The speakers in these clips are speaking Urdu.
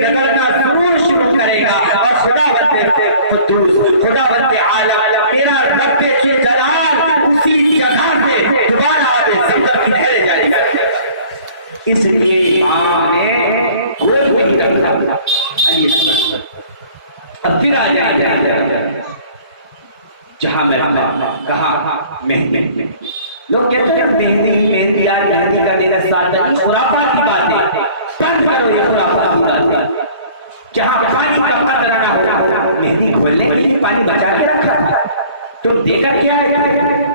رگڑنا ضرور شروع کرے گا اور خداوند عالم میرا رب جلال اسی جگہ سے دوبارہ آب زمزم کی نہریں جاری کر دے گا۔ اس لیے امام نے کوئی نہیں کرتا اب پھر آ جائے جہاں میں کہا مہندی لوگ کہتے ہیں مہندی آ جاتی کا دن ساتھ خرافات کی باتیں بند کرو یہ خرافات کی باتیں جہاں پانی کا خطرہ نہ ہو مہندی کھولنے کے لیے پانی بچا کے رکھا تم دیکھا کیا ہے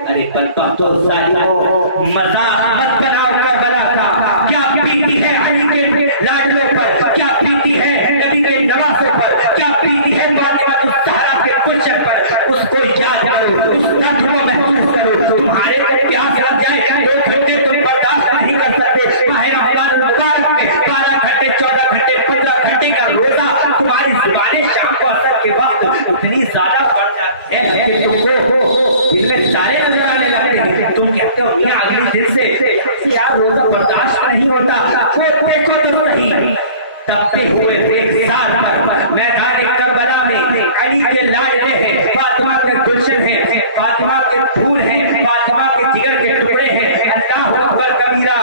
ارے بدبختو ظالمو مزاح مت بناؤ کربلا کا کیا پیتی ہے علی کے لاڈلے پر کیا پیتی ہے نبی کے نواسے پر کیا پیتی ہے فاطمہ الزہرا کے گلشن پر اس کو یاد کرو اس درد کو محسوس کرو تمہارے کو پیاس لگ جائے 2 گھنٹے تم برداشت نہیں کر سکتے ماہ رمضان المبارک میں 12 گھنٹے 14 گھنٹے 15 گھنٹے کا روزہ تمہاری زبانیں شام کو اثر کے وقت اتنی زیادہ بڑھ جاتی ہے کہ تم کو ان میں سارے نظر آنے لگتے ہیں تم کہتے ہو میاں اگلے دن سے یار روزہ برداشت نہیں ہوتا وہ دیکھو تو صحیح تپتے ہوئے ایک سال پر میدان کربلا میں علی کے لاڈلے ہیں فاطمہ کے گلشن ہیں فاطمہ کے پھول ہیں فاطمہ کے جگر کے ٹکڑے ہیں اللہ اکبر کبیرہ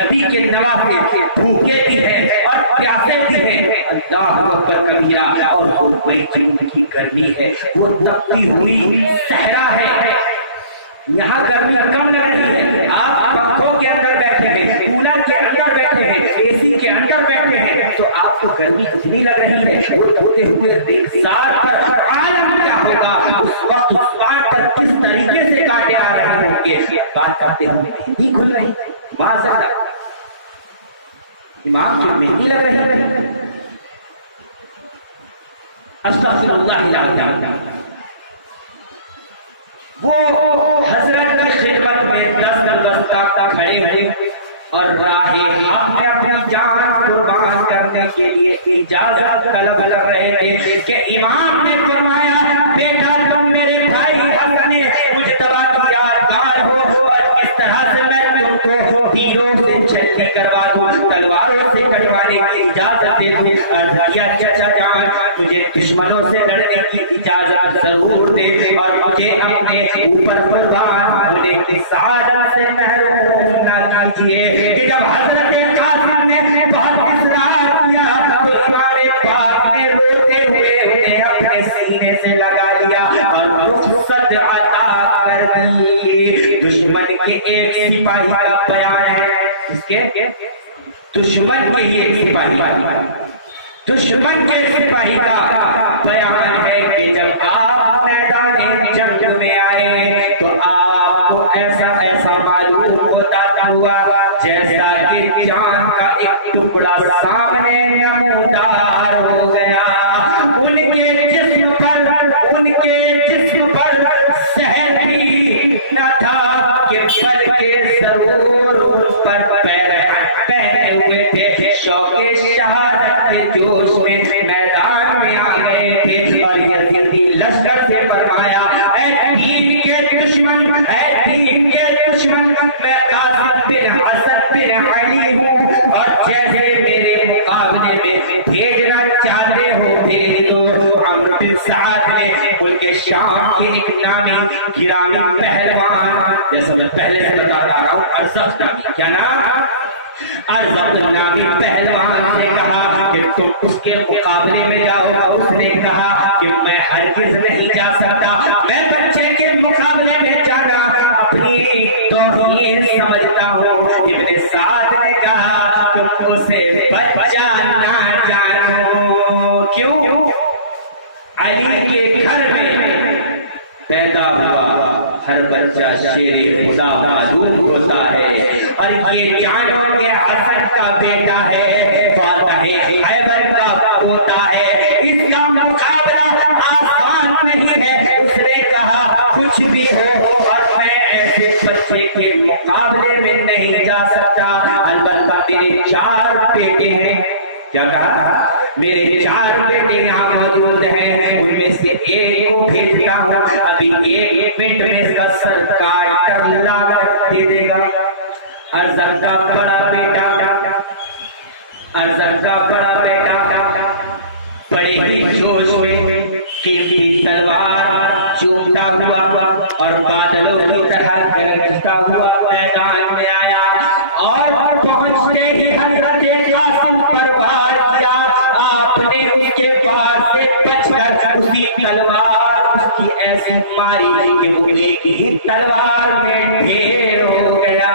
نبی کے نواسے بھوکے بھی ہیں اور پیاسے بھی ہیں اللہ اکبر کبیرہ اور وہی کی گرمی ہے وہ تپتی ہوئی صحرا ہے یہاں گرمی کم لگتی ہے آپ پنکھوں کے اندر بیٹھے ہیں کولر کے اندر بیٹھے ہیں اے سی کے اندر بیٹھے ہیں تو آپ کو گرمی اتنی لگ رہی ہے وہ ہوتے ہوئے رخسار پر عالم کیا ہوگا اس وقت عثمان پر کس طریقے سے کاٹے آ رہے ہوں گے بات کرتے ہوئے مہندی کھل رہی واضح دماغ کی مہندی لگ رہی ہے استغفر اللہ العظیم وہ حضرت کی خدمت میں 10 تک کھڑے ہوئے اور راہ حق میں اپنی جان قربان کرنے کے لیے اجازت طلب کر رہے تھے کہ امام نے فرمایا بیٹا تم میرے بھائی حسن مجتبیٰ کی یادگار ہو اور اس طرح سے میں تم کو تیروں سے چھلنی کروا دوں تلواروں سے کٹوانے کی اجازت دے دوں یا چچا جان مجھے دشمنوں سے لڑنے کی اجازت ضرور دے اور مجھے اپنے اوپر قربان ہونے کی سعادت سے محروم نہ کیجیے جب حضرت قاسم نے بہت اصرار کیا تو امام پاک نے روتے ہوئے انہیں اپنے سینے سے لگا لیا اور رخصت عطا کر دی دشمن کے ایک سپاہی کا بیان ہے اس کے دشمن کے ایک سپاہی دشمن کے سپاہی کا بیان ہے کہ جب آپ میدان جنگ میں آئے تو آپ کو ایسا معلوم ہوتا ہوا جیسا کہ چاند کا ایک ٹکڑا سامنے نمودار ہو گیا ان کے جسم پر سہن بھی نہ تھا کہ مر کے ضرور ان پر پہنے ہوئے تھے شوق شہادت کے جوش میں میدان میں آ گئے تھے اور یزیدی لشکر سے فرمایا اے دین کے دشمن میں قاسم بن حسن بن علی ہوں اور جیسے میرے مقابلے میں بھیجنا چاہتے ہو بھیج دو عمرو بن سعد نے ملک شام کے ایک نامی گرامی پہلوان جیسا میں پہلے سے بتا رہا ہوں ارزق نامی کیا نام ارزق نامی پہلوان نے کہا کہ تم اس کے مقابلے میں جاؤ اس نے کہا کہ میں ہرگز نہیں جا سکتا میں بچے کے مقابلے میں جانا اپنی توہین سمجھتا ہوں ابن سعد نے کہا تم اسے بچہ نہ جانو کیوں علی کے گھر میں پیدا ہوا ہر بچہ شیر خدا معلوم ہوتا ہے اور یہ جان کے حسن کا بیٹا ہے فاتح خیبر کا پوتا ہے اس کا مقابلہ آسان نہیں ہے اس نے کہا کچھ بھی ہو اور میں ایسے بچے کے مقابلے میں نہیں جا سکتا البتہ میرے 4 بیٹے ہیں کیا کہا میرے 4 بیٹے یہاں موجود ہیں ان میں سے ایک کو بھیجتا ہوں ابھی 1 منٹ میں اس کا سر کاٹ کر لا کر دے دے گا ارزق کا بڑا بیٹا ہوئے قیمتی تلوار چومتا ہوا اور بادلوں کی طرح گرجتا ہوا میدان میں آیا اور پہنچتے ہی حضرت قاسم پر وار کیا آپ نے اس کے پاس سے بچ کر اسی تلوار کی ایسے ماری کہ وہ ایک ہی تلوار میں ڈھیر ہو گیا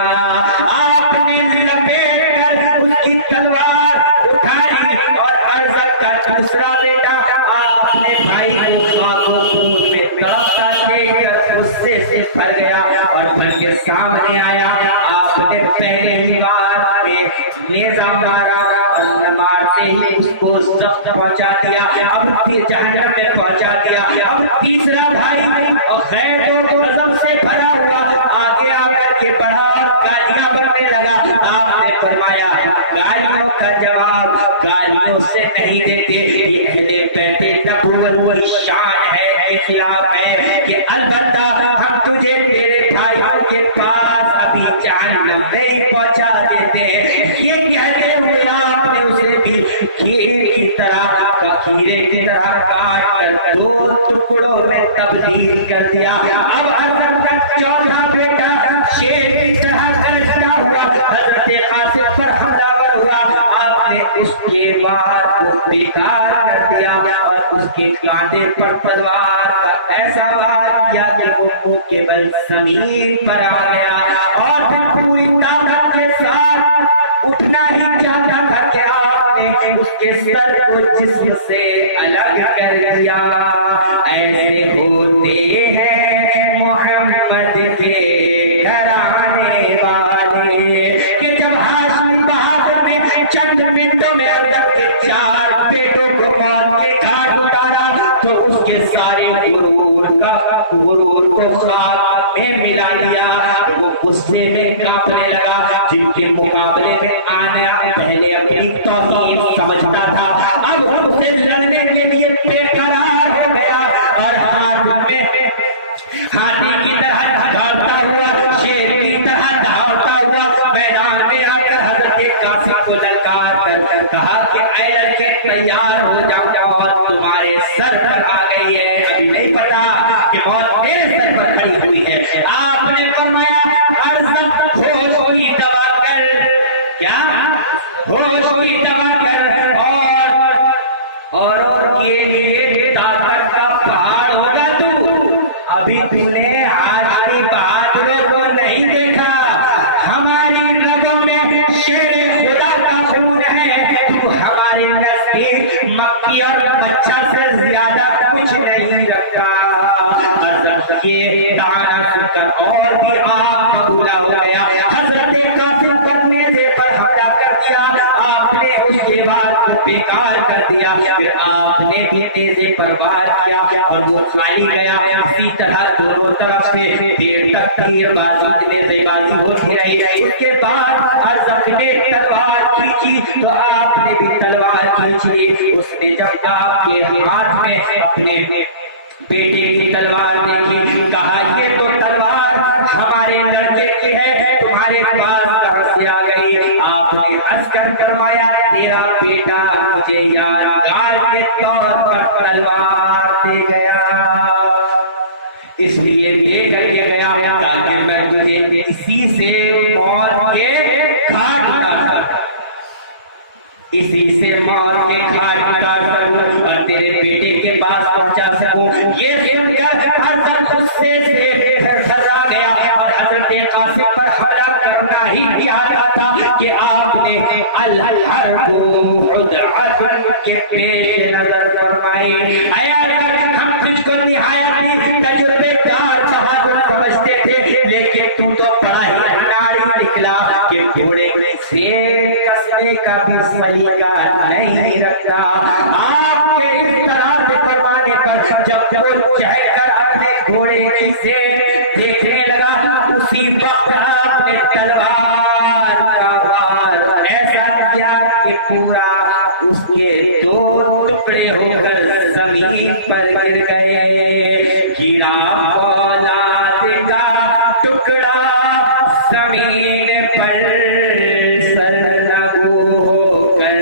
آپ نے لپیٹ کر اس کی تلوار اٹھا لی اور ارزق کا دوسرا بیٹا آپ نے بھائی کو خاکوں خون میں تڑپتا دیکھ کر غصے سے بھر گیا اور بھر کے سامنے آیا آپ نے پہلے ہی بار میں نیزہ مارا اور مارتے ہی اس کو سخت پہنچا دیا اب جہنم میں پہنچا دیا اب تیسرا بھائی اور خیر و غضب سے بھرا ہوا آگے آ کر کے بڑھا اور گالیاں بکنے لگا آپ نے فرمایا گالیوں کا جواب گالیوں سے نہیں دیتے یہ اہل بیت نبوت کی شان ہے کے خلاف ہے کہ البتہ ہم تجھے تیرے بھائیوں کے پاس ابھی جہنم میں ہی پہنچا دیتے ہیں یہ کہتے ہوئے آپ نے اسے بھی کھیرے کی طرح کاٹ کر دو ٹکڑوں میں تبدیل کر دیا اب حضرت کا چوتھا بیٹا شیر کی طرح گرجتا ہوا حضرت قاسم پر حملہ ور ہوا آپ نے اس کے بار کو بیکار کر دیا اور اس کے کانٹے پر تلوار کا ایسا وار کیا کہ وہ منہ کے بل زمین پر آ گیا اور پھر پوری طاقت کے ساتھ اٹھنا ہی چاہتا تھا کہ آپ نے اس کے سر کو جسم سے الگ کر دیا ایسے ہوتے ہیں محمد کے گھرانے والے کہ جب ہاشمی بہادر میں چند منٹوں میں اندر کے 4 بیٹوں کو موت کے گھاٹ اتارا تو اس کے سارے غرور کو خاک میں ملا لیا وہ غصے میں کانپنے لگا جن کے مقابلے میں آنا پہلے اپنی توہین سمجھتا تھا اب ہم سے لڑنے کے لیے بے قرار ہو گیا اور ہاتھ میں ہاتھی کی طرح دھاڑتا ہوا شیر کی طرح دھاڑتا ہوا میدان میں آ کر حضرت قاسم کو للکار کر کہا کہ اے لڑکے تیار ہو جاؤ اور تمہارے سر پر آ گئی ہے ابھی نہیں پتا کہ موت میرے سر پر کھڑی ہوئی ہے آپ نے فرمایا ارزق ہوش کی دوا کر کیا ہوش کی دوا کر اور کے لیے طاقت کا پہاڑ ہوگا تو ابھی تم نے ہماری بہادروں کو نہیں دیکھا ہماری رگوں میں شیر خدا کا خون ہے تو ہمارے نزدیک مکی اور بچہ سے زیادہ کچھ نہیں رکھتا حضرت یہ دانا سن کر اور بھی آپ قبولہ ہو گیا حضرت قاسم پر نیزے پر حملہ کر دیا آپ نے اس کے بعد کو بیکار کر دیا پھر آپ نے بھی نیزے پر وار کیا اور وہ خالی گیا اسی طرح دونوں طرف سے دیر تک تیر بازی نیزے بازی ہوتی رہی اس کے بعد ارزق نے تلوار کھینچی تو آپ نے بھی تلوار کھینچی اس نے جب آپ کے ہاتھ میں اپنے بیٹے کی تلوار دیکھی کہا یہ تو تلوار ہمارے لڑکے کی ہے تمہارے پاس کہاں سے آ گئی آپ نے ہنس کر فرمایا تیرا بیٹا مجھے یادگار کے طور پر تلوار دے گیا اس لیے دے کر کے گیا تاکہ میں تجھے اسی سے موت کے گھاٹ اتار سکوں اسی سے موت کے گھاٹ اتار سکوں اور تیرے بیٹے کے پاس پہنچا سکوں یہ سن کر حضرت غصے سے تھرا گیا اور حضرت قاسم پر حملہ کرنا ہی آیا تھا کہ آپ نے الحرب عدعة کے پیش نظر فرمائی اے اگر ہم تجھ کو نہایت تجربے کار بہادر سمجھتے تھے لیکن تم تو بڑا ہی اناڑی نکلا کہ گھوڑے سے کسنے کا بھی سلیقہ نہیں رکھتا آپ کے اس طرح سے فرمانے پر جب وہ چہر کر اپنے گھوڑے سے دیکھنے لگا اسی وقت آپ نے تلوار کا وار ایسا کیا کہ پورا اس کے 2 ٹکڑے ہو کر زمین پر گر گئے گرا فولاد کا ٹکڑا زمین پر سرنگو ہو کر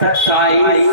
27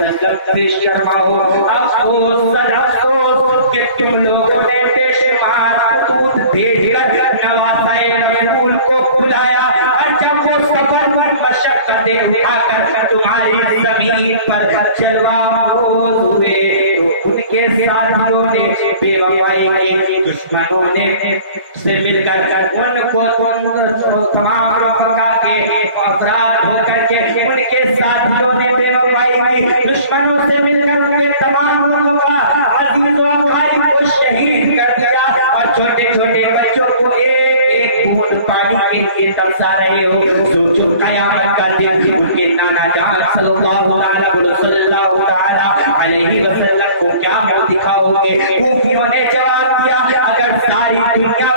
وسلم سے شرماؤ، افسوس سدا افسوس کہ تم لوگوں نے بے شمار دودھ بھیج کر نواسائے رسول کو بلایا، اور جب وہ سفر پر مشقتیں اٹھا کر تمہاری زمین پر چلوا ہوئے تو ان کے ساتھیوں نے بے وفائی کی، دشمنوں نے سے مل کر ان کو تمام رفقا کے افراد ہو کر کے ان کے ساتھیوں نے بے وفائی کی، دشمنوں سے مل کر ان کے تمام رفقا عزیز و اقارب کو شہید کر دیا، اور چھوٹے چھوٹے بچوں کو ایک ایک بوند پانی کے لیے ترسا رہے ہو۔ سوچو قیامت کا دن ان کے نانا جان صلی اللہ علیہ وسلم کو کیا منہ دکھاؤ گے؟ کوفیوں نے جواب دیا اگر ساری دنیا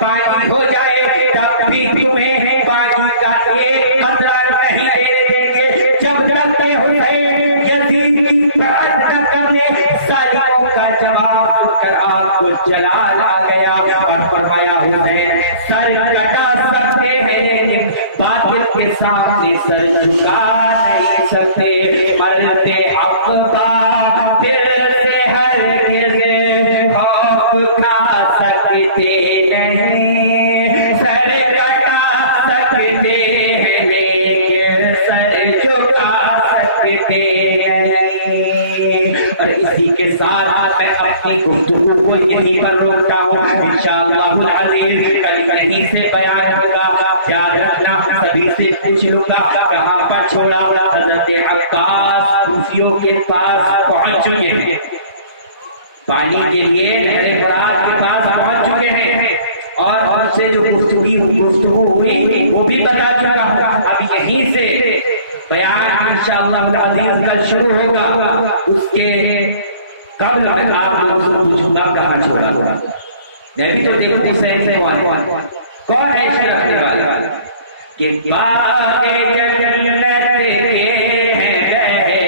پانی ہو جائے تب بھی تمہیں پانی کا ایک قطرہ نہیں دینے دیں گے جب تک کہ حسین یزید کی طاعت نہ کرنے۔ ظالموں کا جواب سن کر آپ کو جلال آ گیا اور فرمایا حسین سر کٹا سکتے ہیں لیکن باطل کے سامنے سر جھکا نہیں سکتے، مرتے حق باطل سے ہرگز خوف کھا سکتے نہیں، سر کٹا سکتے ہیں لیکن سر جھکا سکتے نہیں۔ اور اسی کے ساتھ میں اپنی گفتگو کو یہیں پر روکتا ہوں، انشاءاللہ العزیز کل کہیں سے بیان ہوگا، یاد رکھنا سبھی سے پوچھ لوں گا کہاں پر چھوڑا۔ حضرت عباس کوفیوں کے پاس پہنچ چکے ہیں، پانی کے لیے نہر فرات کے پاس پہنچ چکے ہیں، اور سے جو گفتگو ہوئی وہ بھی بتا چکا ہوں۔ اب یہیں سے بیان انشاءاللہ العزیز کل شروع ہوگا، اس کے قبل میں آپ لوگوں سے پوچھوں گا کہاں چھوڑا۔ میں بھی تو دیکھو حسین سے کون ہے اس رکھنے والا کہ باغ جنت کے ہیں بہرے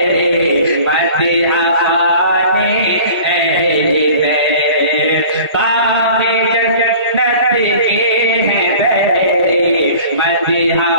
مدحانے اہل بیت، باغ جنت کے ہیں بہرے مدحانے